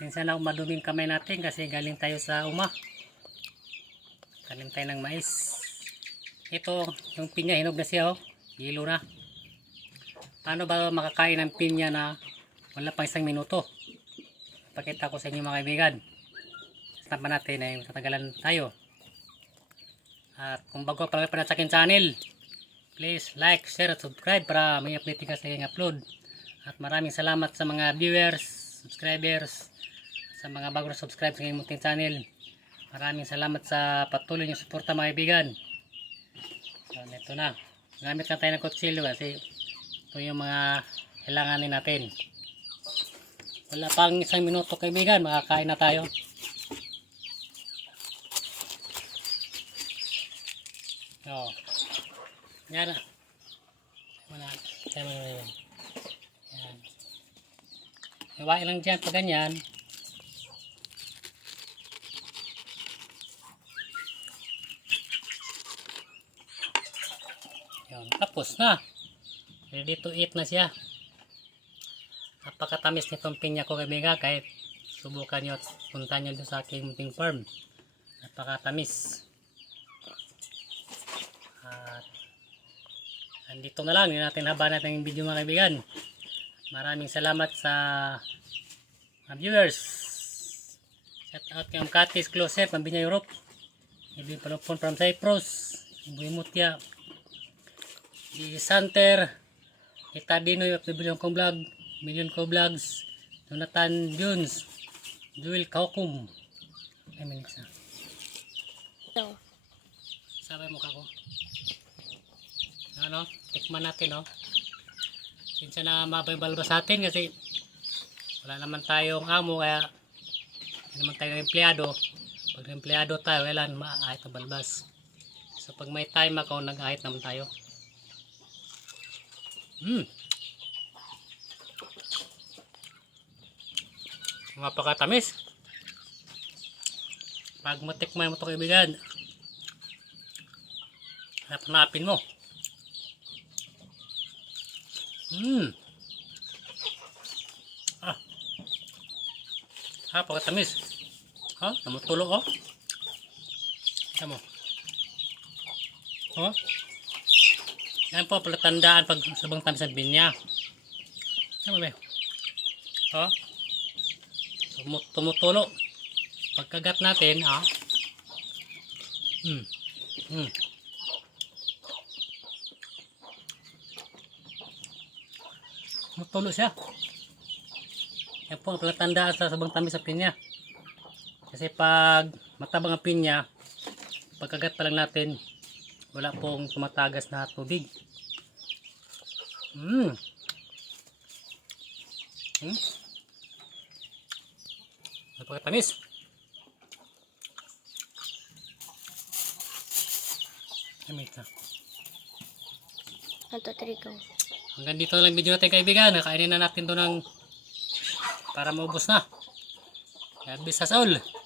Minsan na maduming kamay natin kasi galing tayo sa uma. Galing tayo ng mais. Ito, yung pinya, hinog na siya oh. Hilo na. Paano ba makakain ng pinya na wala pang isang minuto? Pakita ko sa inyo mga kaibigan. Stampa natin ay tatagalan tayo. At kung bago pa pa sa akin channel, please like, share at subscribe para may update ka sa aking upload. At maraming salamat sa mga viewers, subscribers, sa mga bago na subscribe sa munting channel. Maraming salamat sa patuloy niyong suporta mga kaibigan. So, ito na. Gamit lang tayo ng kutsilyo kasi ito yung mga kailanganin natin. Wala pang isang minuto kaibigan, makakain na tayo. Oo. Yan na. Wala. Yun. Yan. Iwain lang dyan pag ganyan. Yan. Tapos na. Ready to eat na siya. Napakatamis nitong pinya ko kaibigan kahit subukan nyo at punta nyo sa aking munting farm. Napakatamis. At andito na lang, hindi natin haba natin yung video mga kaibigan. Maraming salamat sa mga viewers. Shout out kay Katis Closet, Pambinya Europe. Ibig Palupon from Cyprus. Ibu Mutya. Di Santer. Itadino yung Biblion kong vlog. Million ko vlogs. Jonathan Jones. Joel Kaukum. Ay, may nagsa. Ito. Sabay mukha ko. Ano, tikman natin, no? Sinsa na mababalba sa atin kasi wala naman tayong amo kaya hindi naman tayong empleyado. Pag empleyado tayo, kailan maahit na balbas. So pag may time ako, nag-ahit naman tayo. Hmm. Mapakatamis. Pag matikman mo ito kaibigan, hanap-hanapin mo. Hmm. Ah. Ah, pagkatamis. Ha? Namutulo oh. Ano mo? Oh. Yan po pala tandaan pag sabang tamis ang binya. Ano ba? Oh. Tumu- Tumutulo. Pagkagat natin, ah. Hmm. Hmm. Tumutulo siya. Yan po palatandaan sa sabang tamis sa pinya. Kasi pag matabang ang pinya, pagkagat pa lang natin, wala pong tumatagas na tubig. Mm. Hmm. Napakatamis. Amit na. Ito, trigo. Hanggang dito lang video natin kaibigan. Nakainin na natin to ng para maubos na. God bless us all.